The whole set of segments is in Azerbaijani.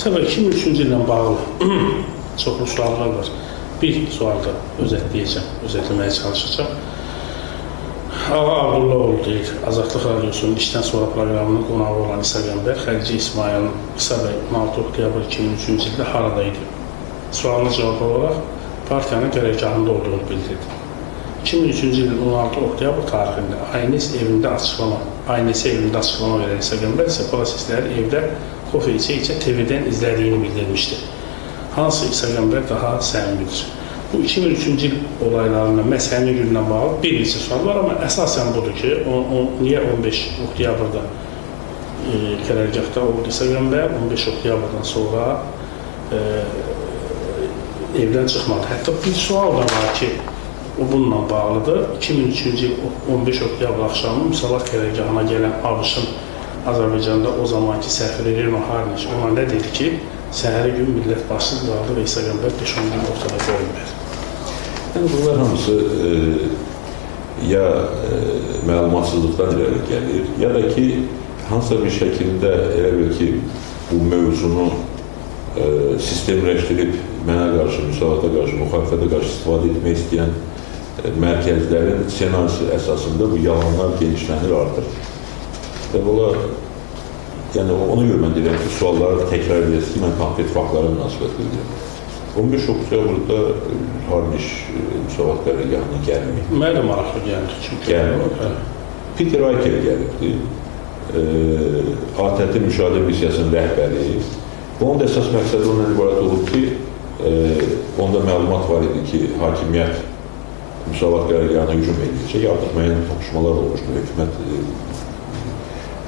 Səbəb 2003-cü illə bağlı çoxlu suallar var. Bir sualda özetləməyə çalışacağım. Ağa Abdullaoğlu deyir, Azadlıq Radiosunun işdən sonra proqramının qonağı olan İsa Qəmbər, Xəlici İsmailin İsa bəy 16 oktyabr 2003-cü ildə haradaydı? Sualına cavab olaraq partiyanın qərargahında olduğunu bildirdi. 2003-cü ilin 16 oktyabr tarixində ANS evində açıqlama verən İsa Qəmbər isə prosesləri evdə kofe içə TV-dən izlədiyini bildirmişdi. Hansı İsa Qəmbər daha səmimidir? Bu 2003-cü il olaylarından, məhz həmin günlə bağlı bir neçə sual var, amma əsasən budur ki, niyə 15 oktyabrda qərargahda oldu İsa Qəmbər, 15 oktyabrdan sonra evdən çıxmadı. Hətta bir sual da var ki, o bununla bağlıdır. 2003-cü il 15 oktyabr axşamı Müsavat qərargahına gələn ABŞ-ın Azərbaycanda o zamanki səfiri Rino Harniş ona nə dedi ki, səhəri gün millət başsız qaldı və İsa Qəmbər 5-10 gün ortada görünmür. Yəni, bunlar hamısı ya məlumatsızlıqdan irəli gəlir, ya da ki, hansısa bir şəkildə elə bil ki, bu mövzunu sistemləşdirib mənə qarşı, müsavata qarşı, müxalifətə qarşı istifadə etmək istəyən mərkəzlərin ssenarisi əsasında bu yalanlar genişlənir, artır. Və bunlar, yəni ona görə mən deyirəm ki, sualları təkrar edəcək ki, mən konkret faktlara münasibət edirəm. 15 oktyabrda Harniş Müsavat qərargahına gəlməyib. Mənə də maraqlı gəldi. Gəlməyib. Peter Ayker gəlibdi. ATƏT müşahidə missiyasının rəhbəri. Onun da əsas məqsədi ondan ibarət olub ki, onda məlumat var idi ki, hakimiyyət Müsavat qərargahına hücum edəcək. Artıq müəyyən toqquşmalar olmuşdu. Hökumət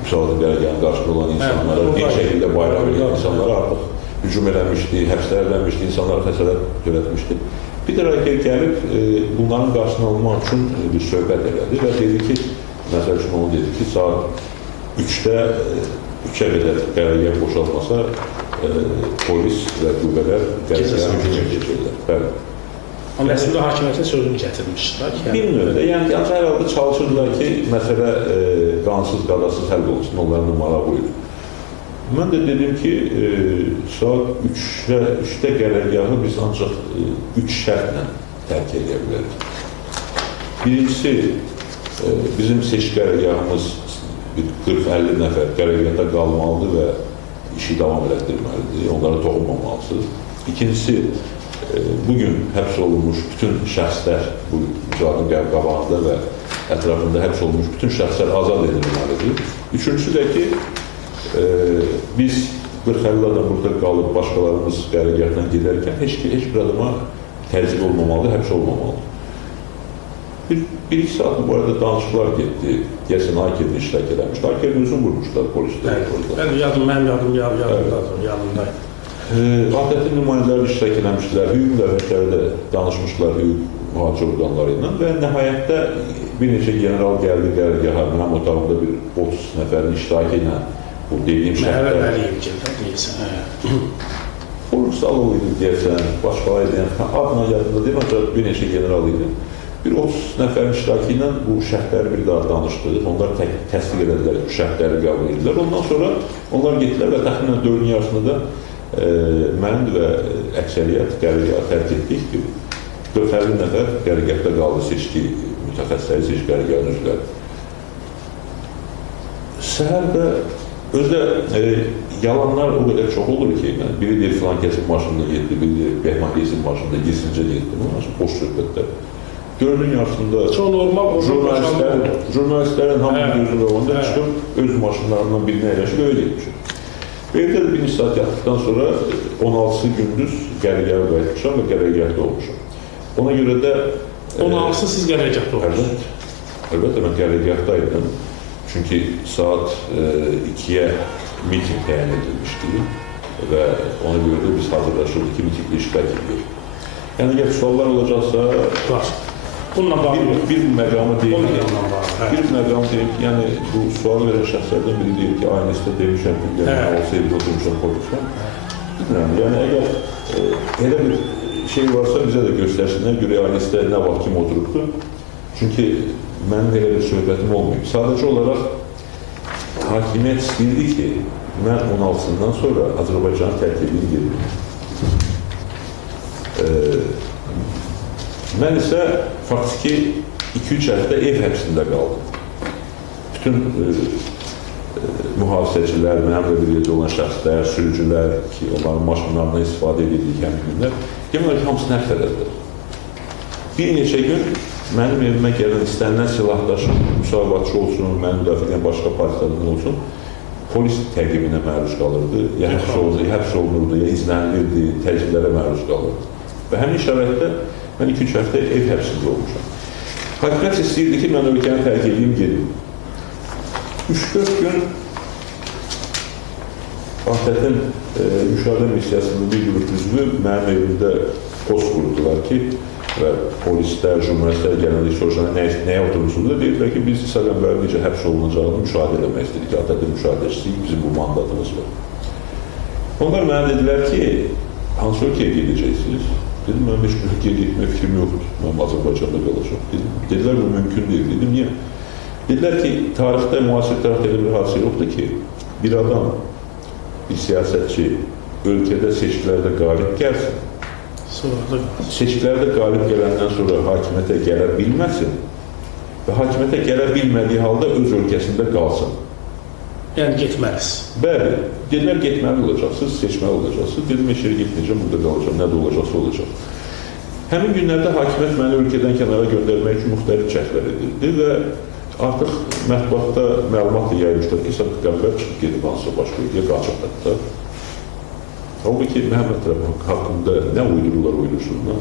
Müsavat qərargahının qarşısında olan insanlara, bir şəkildə bayram edən insanlara artıq hücum eləmişdi, həbslər eləmişdi, insanlara xəsarət törətmişdi. Peter Ayker gəlib, bunların qarşısını almaq üçün bir söhbət elədi və dedi ki, məsəl üçün onu dedi ki, saat 3'ə qədər qərargah boşalmasa, polis və qüvvələr qərargahı hücum edəcəklər. Bəli. Amma əslində hakimiyyətin sözünü gətirmişdilər. Bilmiyorum da, yəni hər halda çalışırdılar ki, məsələ qansız, qadasız həll olsun, onların numara buydu. Mən də dedim ki, saat 3'də qərargahı biz ancaq 3 şərtlə tərk edə bilərik. Birincisi, bizim seçki qərargahımız 40-50 nəfər qərargahda qalmalıdır və işi davam etdirməlidir, onlara toxunmamalısınız. İkincisi, bugün həbs olunmuş bütün şəxslər, bu mücadilin qabağında və ətrafında həbs olunmuş bütün şəxslər azad edilməlidir. Üçüncüsü də ki, biz 40-50 adam burada qalıb, başqalarımız qərargahdan gedərkən heç bir adama təzyiq olmamalıdır, həbs olmamalıdır. Bir-iki saat bu arada danışıqlar getdi, deyəsən Ayker'in iştirak eləmişdi. Ayker'in özünü vurmuşlar polislər. Mənim yadımdaydı. ATƏT-in nümayəndələri iştirak eləmişdilər, hüquq müdafiəçiləri də danışmışlar hüquq mühafizə orqanları ilə və nəhayətdə bir neçə general gəldi qərargaha, mənim otağımda bir 30 nəfərin iştirakı ilə bu dediyim şərtlər. Məhəvə Əliyev gəldi, deyəsən. Polis alov idi deyəsən, başqaları deyən, adına yadında deyəm, ancaq bir neçə general idi. Bir 30 nəfərin iştirakı ilə bu şərtləri bir daha danışdı. Onlar təsdiq edədilər, bu şərtləri qəbul edilər. Ondan sonra onlar getdilər və təxminən 4-ün yarısında da mən və əksəriyyət qərargahı tərk etdik ki, 450 nəfər qərargahda qaldı, seçki mütəxəssisləri, seçki qərargahının üzvləri. Səhərdə özdə yalanlar o qədər çox olur ki, biri deyir filan kəsin maşında getdi, biri deyir Behman Qeysin maşında gizlincə getdi. Bunlar boş söhbətlər. 4-ün yarısında jurnalistlərin hamının gözünün önündə çıxıb öz maşınlarından birini əyləşib öyle getmişim. Evdə də bir saat yatdıqdan sonra 16-sı gündüz qərargaha qayıtmışam və qərargahda olmuşam. Ona görə də 16-sı siz qərargahda olmuşsunuz. Əlbəttə, mən qərargahdaydım. Çünki saat 2'ye miting təyin edilmişdi və ona görə də biz hazırlaşırdık ki, mitinglə iştirak edilir. Yəni, əgər suallar olacaqsa, var. Bununla bağlı bir məqamı deyim ki, yəni bu sualı verən şəxslərdən biri deyir ki, ANS-də demişəm ki, mən olsa evdə oturmuşam, korkmuşam. Bilmirəm, yəni əgər elə bir şey varsa bizə də göstərsinlər, görək ANS-də nə vaxt kim oturubdur. Çünki mənim elə bir söhbətim olmayıb. Sadəcə olaraq hakimiyyət istəyirdi ki, mən 16-sından sonra Azərbaycanı tərk edeyim gedim. Mən isə faktiki 2-3 həftə ev həbsində qaldım. Bütün mühafizəçilər, mənimlə birlikdə olan şəxslər, sürücülər ki, onların maşınlarından istifadə edildiyi həmin günlər, demək ki, hamısı nəf tərəfdir. Bir neçə gün mənim evimə gələn istənilən silahdaşım, müsavatçı olsun, mənim müdafiə edən başqa partiyalardan olsun, polis təqibinə məruz qalırdı, ya həbs olunurdu, ya izlənilirdi, təcillərə məruz qalırdı. Və həmin şəraitdə mən 2-3 həftə ev həbsində olmuşam. Hakimiyyət istəyirdi ki, mən ölkəni tərk edeyim, gedim. 3-4 gün ATƏT-in müşahidə missiyasının bir qrup üzvü mənim evimdə post qurdular ki, və polislər, jurnalistlər genəlliklə soruşan nəyə oturmuşsunuz? Deyirlər ki, biz İsa Qəmbərin necə həbs olunacağını müşahidə eləmək istedik. ATƏT-in müşahidəçisiyik, bizim bu mandatımız var. Onlar mənə dedilər ki, hansı ölkəyə gedəcəksiniz? Dedim, mən heç bir ölkəyə getmək fikrim yoxdur. Mən Azərbaycanda qalacaq. Dedilər, bu mümkün deyil. Dedim, niyə? Dedilər ki, tarixdə, müasir tarixdə elə bir hadisə yoxdur ki, bir adam, bir siyasətçi ölkədə seçkilərdə qalib gəlsin, seçkilərdə qalib gələndən sonra hakimiyyətə gələ bilməsin və hakimiyyətə gələ bilmədiyi halda öz ölkəsində qalsın. Yəni getməlisin. Bəli, dedilər getməli olacaqsınız, seçməli olacaqsınız. Dedim, heç yeri getməyəcəm, burada qalacaq, nə də olacaqsa olacaq. Həmin günlərdə hakimiyyət məni ölkədən kənara göndərmək üçün müxtəlif cəhdlər edildi və artıq mətbuatda məlumat da yayılmışdır ki, İsa Qəmbər çıxıb gedib hansısa başqa ölkəyə qaçıb hətta. Halbuki Məhəmməd Rəbban haqqında nə uydururlar, uydursunlar.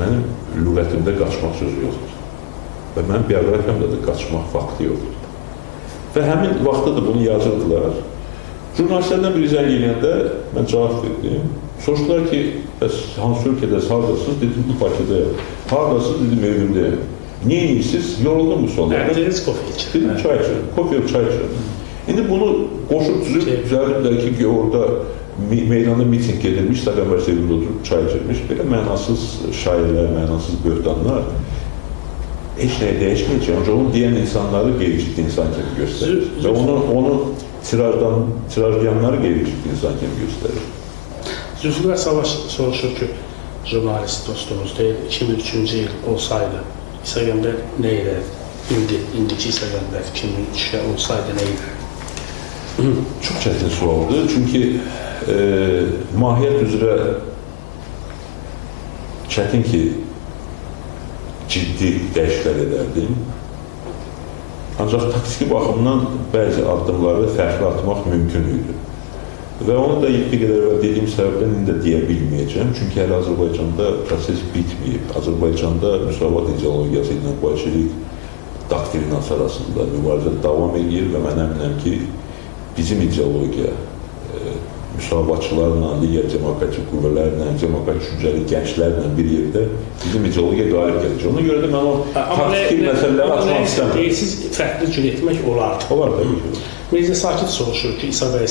Mənim lüğətimdə qaçmaq sözü yoxdur. Və mənim bioqrafiyamda da qaçmaq faktı yoxdur. Və həmin vaxtda da bunu yazırdılar. Jurnalistlərdən biri zəng eləyəndə mən cavab verdim. Soruşdular ki, bəs hansı ölkədə hardasınız? Dedim, bu Bakıdayım. Hardasınız? Dedim, evimdəyim. Niyə iyisiz? Yoruldum bu sonlarda. Deniz kofe için. Dedim, çay içirim. Kofe yok, çay içirim. İndi bunu qoşub düzəldirlər ki, orada meydanda miting edilmiş, İsa Qəmbər evində oturub çay içirmiş. Belə mənasız şairlər, mənasız böhtanlar heç nəyə dəyişməyəcək. Ancaq onu deyən insanları qeyri-ciddi insan kimi göstərir. Və onu tirajlayanları qeyri-ciddi insan kimi göstərir. Zülfüqar Savaş soruşur ki, jurnalist dostumuz deyil, 2003-cü il olsaydı, İsa Qəmbər nə edərdi? İndiki İsa Qəmbər 2003-ə olsaydı nə edərdi? Çox çətin sualdır. Çünki mahiyyət üzrə çətin ki, ciddi dəyişikliklər edərdim. Ancaq taktiki baxımdan bəzi addımları fərqli atmaq mümkün idi. Və onu da bir qədər evvel dediyim səbəbdən indi də deyə bilməyəcəm. Çünki hələ Azərbaycanda proses bitməyib. Azərbaycanda müsavat ideologiyası ilə bolşevik doktrinası arasında mübarizə davam edir və mən əminəm ki, bizim ideologiya müsavatçılarla, digər demokratik qüvvələrlə, demokratik düşüncəli gənclərlə bir yerdə bizim ideologiya qalib gələcək. Ona görə də mən o taktiki məsələləri açmaq istəmirəm. Siz fərqli cür etmək olardı. Olar, təbii ki. Mirzə Sakit soruşur ki, İsa bəy